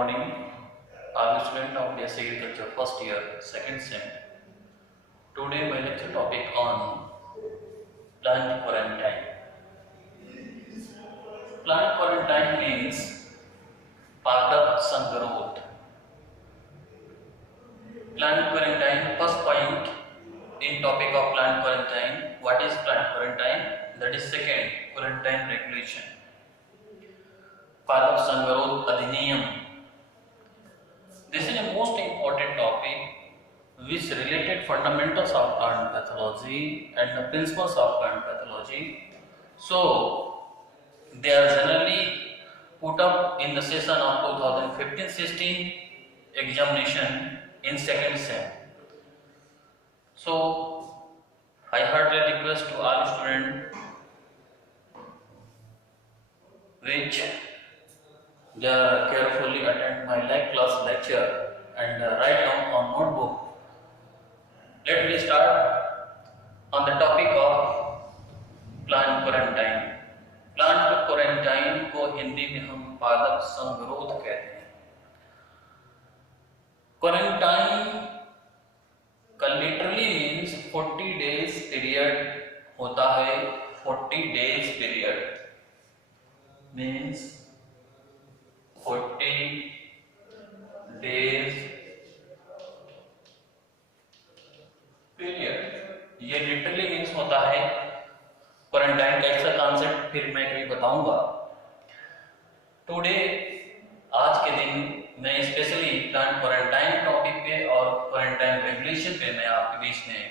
morning. I'm a student of BSc Agriculture first year, second sem. Today my lecture topic on plant quarantine. Plant quarantine means पादप संगरोध. Plant quarantine, first point in topic of plant quarantine. What is plant quarantine? That is second, quarantine regulation. पादप संगरोध अधिनियम. This is a most important topic which related fundamentals of plant pathology and the principles of plant pathology. So they are generally put up in the session of 2015-16 examination in second sem. So I heartily request to all students which they are carefully attend my live class lecture and write down on notebook. Let me start on the topic of plant quarantine. Plant quarantine को हिंदी में हम पादप संगरोध कहते हैं. Quarantine का literally means 40 days period होता है. 40 days period means 40 days period. ये लिटरली मीन्स होता है. क्वारंटाइन का ऐसा कॉन्सेप्ट फिर मैं कभी बताऊंगा. टुडे आज के दिन मैं स्पेशली प्लांट क्वारंटाइन टॉपिक पे और क्वारंटाइन रेगुलेशन पे मैं आपके बीच में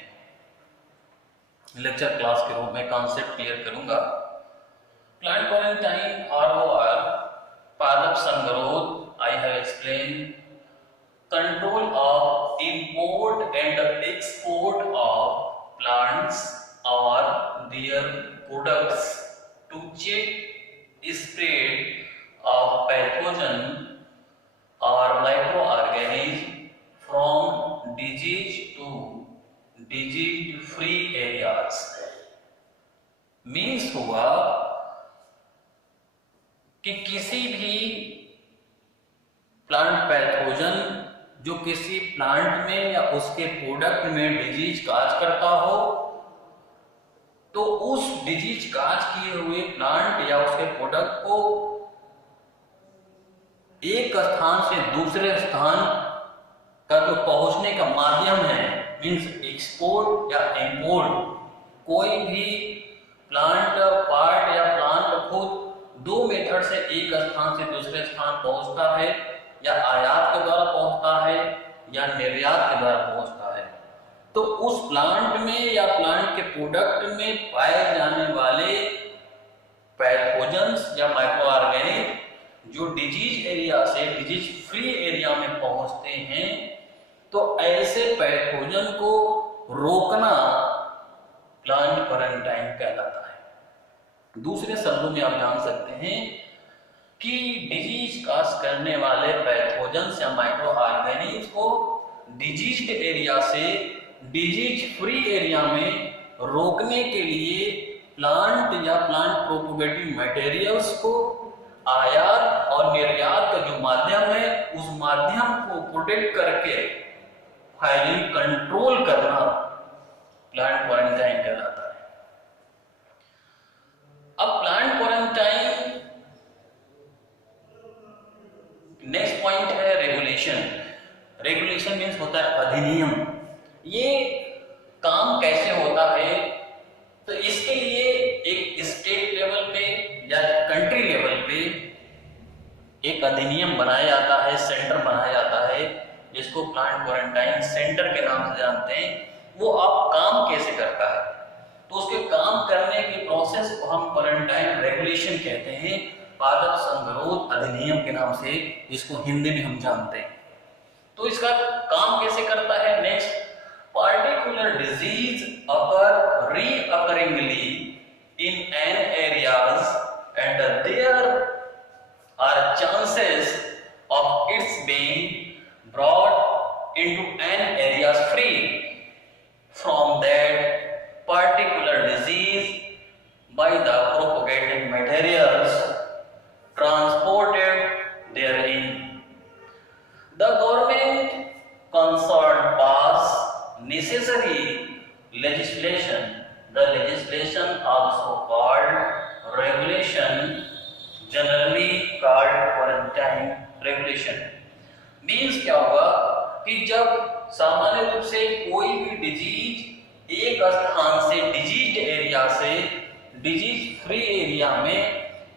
लेक्चर क्लास के रूप में कॉन्सेप्ट क्लियर करूंगा. प्लांट क्वारंटाइन आर पादप संगरोध I have explain control of import and export of plants or their products to check spread of pathogen or microorganism from disease to disease free areas. Means हुआ कि किसी भी plant pathogen जो किसी plant में या उसके प्रोडक्ट में डिजीज काज करता हो तो उस डिजीज काज किए हुए प्लांट या उसके प्रोडक्ट को एक स्थान से दूसरे स्थान का जो पहुंचने का माध्यम है मींस एक्सपोर्ट या इंपोर्ट. कोई भी प्लांट पार्ट या प्लांट खुद दो मेथड से एक स्थान से दूसरे स्थान पहुंचता है, या आयात के द्वारा पहुंचता है या निर्यात के द्वारा पहुंचता है. तो उस प्लांट में या प्लांट के प्रोडक्ट में पाए जाने वाले पैथोजेंस या माइक्रो ऑर्गेनिज्म जो डिजीज एरिया से डिजीज फ्री एरिया में पहुंचते हैं, तो ऐसे पैथोजन को रोकना प्लांट क्वारंटाइन कहलाता है. दूसरे शब्दों में आप जान सकते हैं कि डिजीज काज करने वाले पैथोजेंस या माइक्रो ऑर्गेनिज्म को डिजीज्ड एरिया से डिजीज फ्री एरिया में रोकने के लिए प्लांट या प्लांट प्रोपोगेटिव मटेरियल्स को आयात और निर्यात का जो माध्यम है उस माध्यम को प्रोटेक्ट करके फाइलिंग कंट्रोल करना प्लांट क्वारंटाइन कहलाता है. अब प्लांट क्वारंटाइन नेक्स्ट पॉइंट है रेगुलेशन. रेगुलेशन मीन्स होता है अधिनियम. ये काम कैसे होता है? तो इसके लिए एक स्टेट लेवल पे या कंट्री लेवल पे एक अधिनियम बनाया जाता है, सेंटर बनाया जाता है जिसको प्लांट क्वारंटाइन सेंटर के नाम से जानते हैं. वो आप काम कैसे करता है तो उसके काम करने की प्रोसेस को हम क्वारंटाइन रेगुलेशन कहते हैं. पादप संगरोध अधिनियम के नाम से जिसको हिंदी में हम जानते हैं. तो इसका काम कैसे करता है? Next, particular disease occur reoccurringly in an areas and there are chances of its being brought into an areas free from that particular disease by the propagating materials transported therein. necessary legislation, the legislation also called regulation, generally called quarantine regulation। Means क्या होगा कि जब सामान्य रूप से कोई भी disease एक स्थान से डिजीज एरिया से डिजीज फ्री एरिया में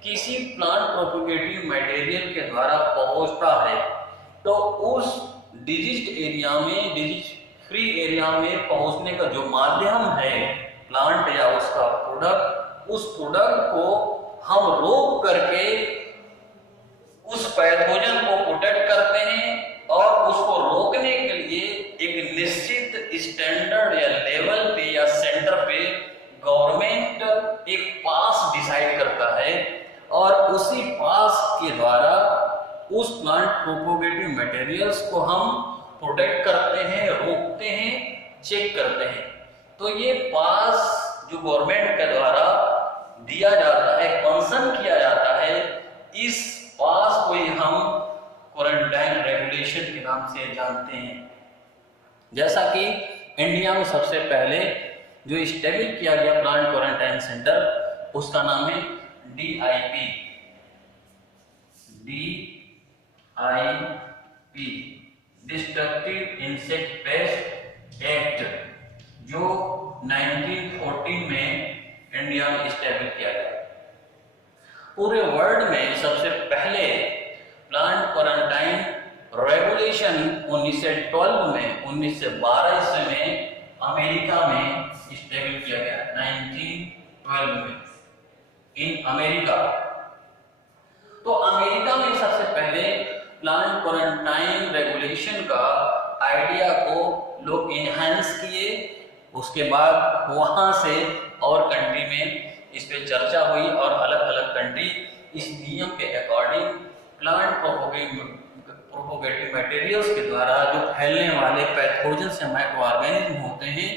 किसी प्लांट प्रोपेगेटिव मटेरियल के द्वारा पहुंचता है, तो उस डिजीज एरिया में, डिजीज फ्री एरिया में पहुंचने का जो माध्यम है प्लांट या उसका प्रोडक्ट, उस प्रोडक्ट को हम रोक करके उस पैथोजन को प्रोटेक्ट करते हैं और उसको रोकने के लिए एक निश्चित स्टैंडर्ड या लेवल पे या सेंटर पे गवर्नमेंट एक पास डिसाइड करता है और उसी पास के द्वारा उस प्लांट प्रोपेगेटिव मटेरियल्स को हम प्रोटेक्ट करते हैं, रोकते हैं, चेक करते हैं। तो ये पास जो गवर्नमेंट के द्वारा दिया जाता है, कंसर्न किया जाता है, इस पास को ही हम क्वारंटाइन रेगुलेशन के नाम से जानते हैं। जैसा कि इंडिया में सबसे पहले जो स्टैब्लिश किया गया प्लांट क्वारंटाइन सेंटर, उसका नाम है DIP, destructive insect pest act, जो 1914 में इंडिया में स्टैब्लिश किया गया। पूरे वर्ल्ड में सबसे पहले प्लांट क्वारंटाइन रेगुलेशन 1912 में, 1912 ईस्वी में अमेरिका में स्टैब्लिश किया गया, 1912 में इन अमेरिका। तो अमेरिका में सबसे पहले प्लांट क्वारंटाइन रेगुलेशन का आइडिया को लोग इनहैंस किए, उसके बाद वहां से और कंट्री में इस पे चर्चा हुई और अलग अलग कंट्री इस नियम के अकॉर्डिंग प्लांट प्रोपेगेटिव मटेरियल्स के द्वारा जो फैलने वाले पैथोजन से माइक्रो ऑर्गेनिज्म होते हैं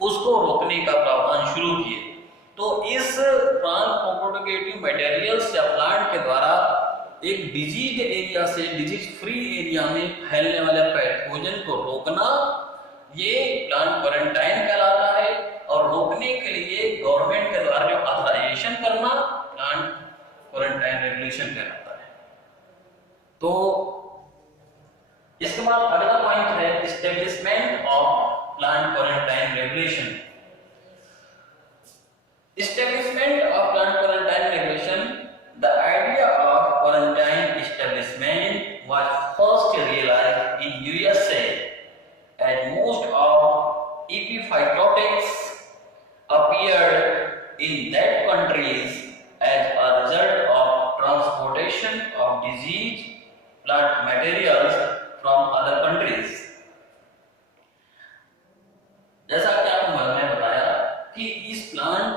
उसको रोकने का प्रावधान शुरू किए। तो इस प्लांट प्रोपेगेटिव मटेरियल्स या प्लांट के द्वारा एक डिजीज एरिया से डिजीज फ्री एरिया में फैलने वाले पैथोजन को रोकना, ये प्लांट क्वारंटाइन कहलाता है। और रोकने के लिए गवर्नमेंट के द्वारा जो ऑथराइजेशन करना, प्लांट क्वारंटाइन रेगुलेशन कहलाता है। तो इसके बाद अगला पॉइंट है establishment of plant quarantine regulation. Establishment of plant quarantine regulation, the idea of quarantine establishment was first realized in USA, as most of epiphytotics appeared in that countries as a result of transportation of disease plant materials from other countries। जैसा कि आपको मैंने बताया कि इस plant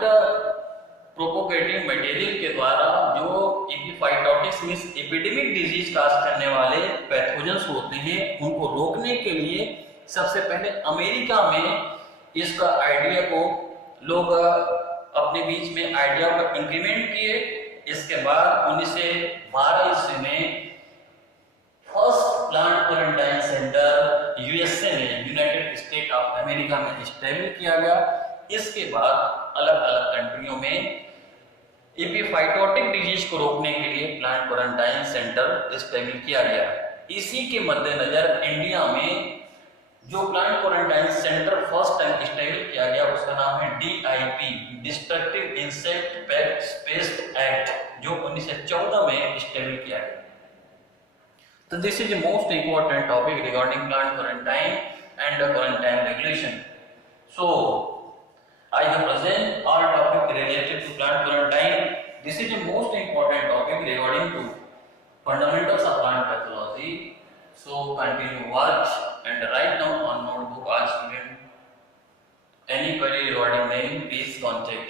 प्रोपेगेटिव material के द्वारा जो एपिफाइटोटिक्स मींस एपिडेमिक डिजीज काज करने वाले पैथोजेंस होते हैं, उनको रोकने के लिए सबसे पहले अमेरिका में इसका आइडिया को लोग अपने बीच में आइडिया को इंप्लीमेंट किए। इसके बाद 1912 ईस्वी में first plant quarantine centre USA में, यूनाइटेड स्टेट ऑफ अमेरिका में स्टैब्लिश किया गया। इसके बाद अलग अलग कंट्रियों में एपिफाइटोटिक डिजीज को रोकने के लिए प्लांट क्वारंटाइन सेंटर स्टैब्लिश किया गया। इसी के मद्देनजर इंडिया में जो plant quarantine centre first time establish किया गया उसका नाम है DIP, destructive insect pest act, जो 1914 में स्टैब्लिश किया गया। So this is the most important topic regarding plant quarantine and quarantine regulation. So I have present all topic related to plant quarantine. This is the most important topic regarding to fundamentals of plant pathology. So continue watch and write down on notebook all student. Any query regarding name, please contact